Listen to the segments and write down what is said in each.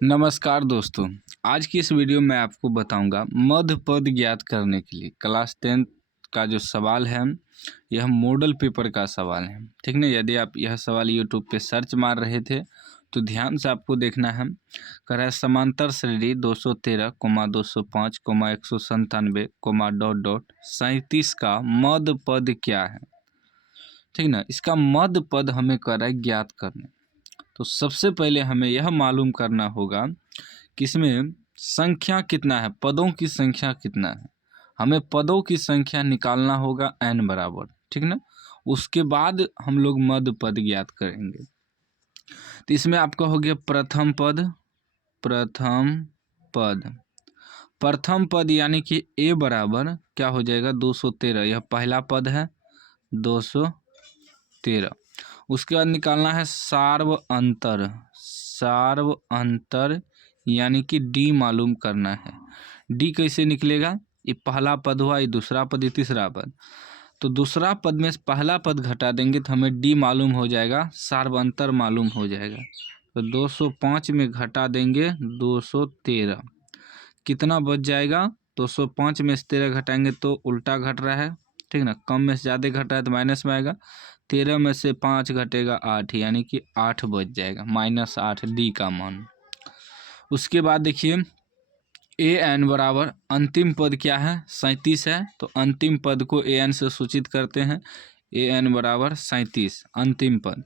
नमस्कार दोस्तों, आज की इस वीडियो में आपको बताऊंगा मध्य पद ज्ञात करने के लिए क्लास 10 का जो सवाल है यह मॉडल पेपर का सवाल है। ठीक ना। यदि आप यह सवाल यूट्यूब पे सर्च मार रहे थे तो ध्यान से आपको देखना है। कह रहा है समांतर श्रेणी 213, 205, 197, ... 37 का मध्य पद क्या है। ठीक ना। इसका मध्य पद हमें कर रहा है ज्ञात करने। तो सबसे पहले हमें यह मालूम करना होगा कि इसमें संख्या कितना है, पदों की संख्या कितना है। हमें पदों की संख्या निकालना होगा n बराबर। ठीक ना। उसके बाद हम लोग मध्य पद ज्ञात करेंगे। तो इसमें आपका हो गया प्रथम पद यानी कि a बराबर क्या हो जाएगा 213। यह पहला पद है 213। उसके बाद निकालना है सार्व अंतर यानी कि d मालूम करना है। d कैसे निकलेगा, ये पहला पद हुआ, ये दूसरा पद, ये तीसरा पद। तो दूसरा पद में पहला पद घटा देंगे तो हमें d मालूम हो जाएगा, सार्व अंतर मालूम हो जाएगा। तो 205 में घटा देंगे 213, कितना बच जाएगा। 205 में से 13 घटाएंगे तो उल्टा घट रहा है। ठीक ना। कम में से ज़्यादा घटा है तो माइनस में आएगा। 13 में से 5 घटेगा 8, यानी कि 8 बच जाएगा, -8 डी का मान। उसके बाद देखिए an बराबर अंतिम पद क्या है 37 है। तो अंतिम पद को an से सूचित करते हैं। an बराबर 37 अंतिम पद।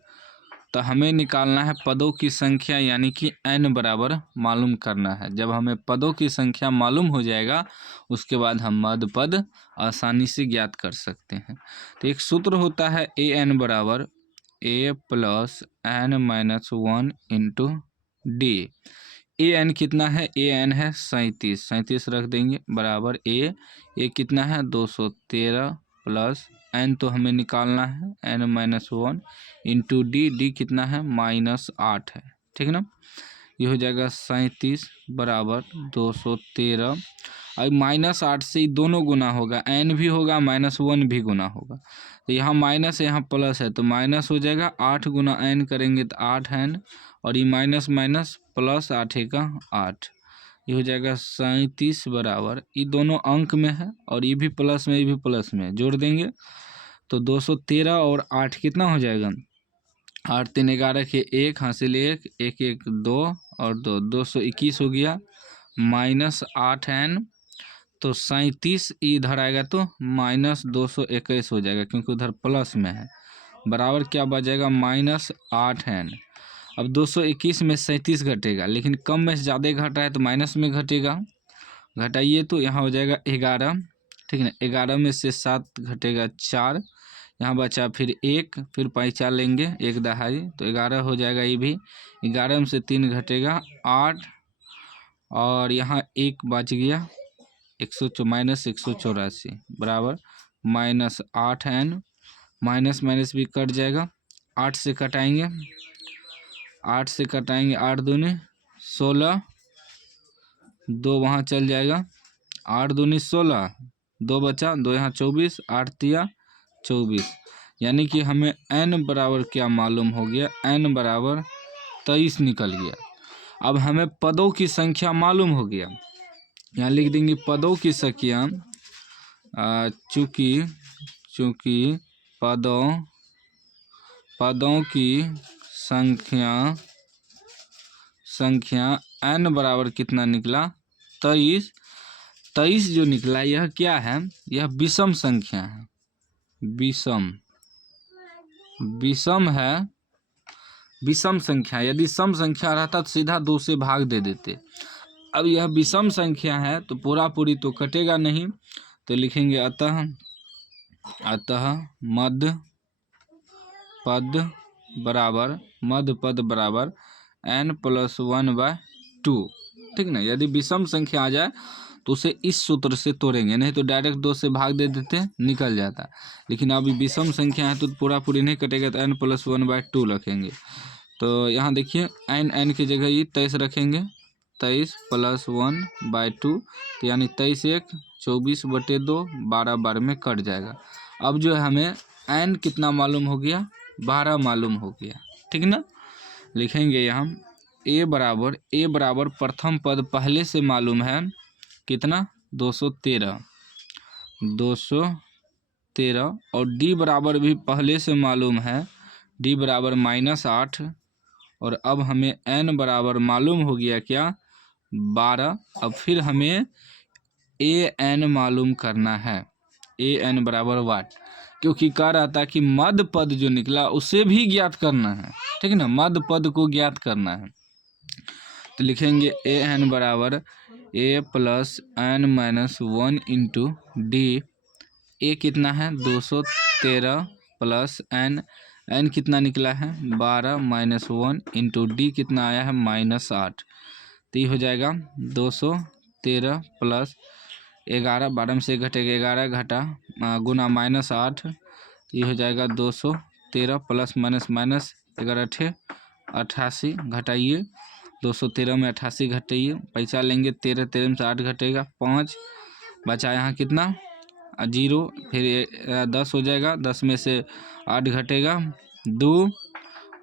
तो हमें निकालना है पदों की संख्या यानी कि n बराबर मालूम करना है। जब हमें पदों की संख्या मालूम हो जाएगा उसके बाद हम मध्य पद आसानी से ज्ञात कर सकते हैं। तो एक सूत्र होता है an बराबर a + n-1 into D. an कितना है, an है 37 रख देंगे बराबर a कितना है 213 प्लस n तो हमें निकालना है n-1 इंटू डी कितना है -8 है। ठीक ना। ये हो जाएगा 37 बराबर 213। अब -8 से ही दोनों गुना होगा, n भी होगा -1 भी गुना होगा। तो यहाँ माइनस है यहाँ प्लस है तो माइनस हो जाएगा। 8 गुना n करेंगे तो 8n, और ये माइनस माइनस प्लस 8 का 8। ये हो जाएगा 37 बराबर, ये दोनों अंक में है और ये भी प्लस में, ये भी प्लस में, जोड़ देंगे तो 213 और 8 कितना हो जाएगा। 8 3 11 के 1 हासिल 1 1 1 2 और 2 221 हो गया -8n। तो 37 इधर आएगा तो -221 हो जाएगा क्योंकि उधर प्लस में है, बराबर क्या बचेगा -8n। अब 221 में 37 घटेगा, लेकिन कम में से ज़्यादा घटा है तो माइनस में घटेगा। घटाइए तो यहाँ हो जाएगा 11। ठीक है ना। 11 में से 7 घटेगा 4, यहाँ बचा फिर 1, फिर 5 लेंगे 1 दहाई तो 11 हो जाएगा। ये भी 11 में से 3 घटेगा 8, और यहाँ 1 बच गया -184 बराबर -8n। माइनस माइनस भी कट जाएगा, 8 से कटाएंगे 8 दूनी 16, 2 वहाँ चल जाएगा, 8 दूनी 16, 2 बचा, 2 यहाँ 24, 8 तिया 24, यानी कि हमें n बराबर क्या मालूम हो गया, n बराबर 23 निकल गया। अब हमें पदों की संख्या मालूम हो गया, यहाँ लिख देंगे पदों की संख्या। चूँकि पदों की संख्या n बराबर कितना निकला 23 जो निकला, यह क्या है, यह विषम संख्या है। विषम है, विषम संख्या। यदि सम संख्या रहता तो सीधा 2 से भाग दे देते। अब यह विषम संख्या है तो पूरी तो कटेगा नहीं, तो लिखेंगे अतः मध्य पद बराबर n+1/2। ठीक ना। यदि विषम संख्या आ जाए तो उसे इस सूत्र से तोड़ेंगे, नहीं तो डायरेक्ट 2 से भाग दे देते निकल जाता। लेकिन अभी विषम संख्या है तो पूरी नहीं कटेगा तो n+1/2 रखेंगे। तो यहाँ देखिए n की जगह ये 23 रखेंगे, 23 + 1/2 तो यानी 23 1 24/2, 12 12 में कट जाएगा। अब जो है हमें n कितना मालूम हो गया, 12 मालूम हो गया। ठीक ना। लिखेंगे यहाँ ए बराबर प्रथम पद पहले से मालूम है कितना 213 और डी बराबर भी पहले से मालूम है, डी बराबर -8 और अब हमें एन बराबर मालूम हो गया क्या 12। अब फिर हमें ए एन मालूम करना है, ए एन बराबर वाट, क्योंकि कह रहा था कि मध्य पद जो निकला उसे भी ज्ञात करना है, ठीक है ना, मध्य पद को ज्ञात करना है। तो लिखेंगे ए एन बराबर A plus N minus 1 into D. A कितना है 213 प्लस एन, एन कितना निकला है 12 माइनस 1 इंटू डी कितना आया है -8। तो ये हो जाएगा 213 प्लस 11, 12 में से घटेगा 11 घटा गुना -8, तो ये हो जाएगा 213 प्लस माइनस 11 88 घटाइए 213 में 88 घटाइए, पैसा लेंगे 13 में से 8 घटेगा 5, बचा यहाँ कितना 0, फिर 10 हो जाएगा, 10 में से 8 घटेगा 2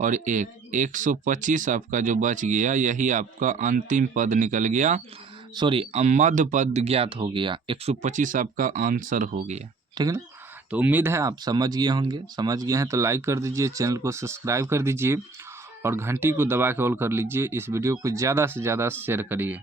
और 1, 125 आपका जो बच गया यही आपका अंतिम पद निकल गया, सॉरी मध्य पद ज्ञात हो गया, 125 आपका आंसर हो गया, ठीक है ना। तो उम्मीद है आप समझ गए होंगे, समझ गए हैं तो लाइक कर दीजिए, चैनल को सब्सक्राइब कर दीजिए और घंटी को दबा के ऑल कर लीजिए। इस वीडियो को ज़्यादा से ज़्यादा शेयर करिए।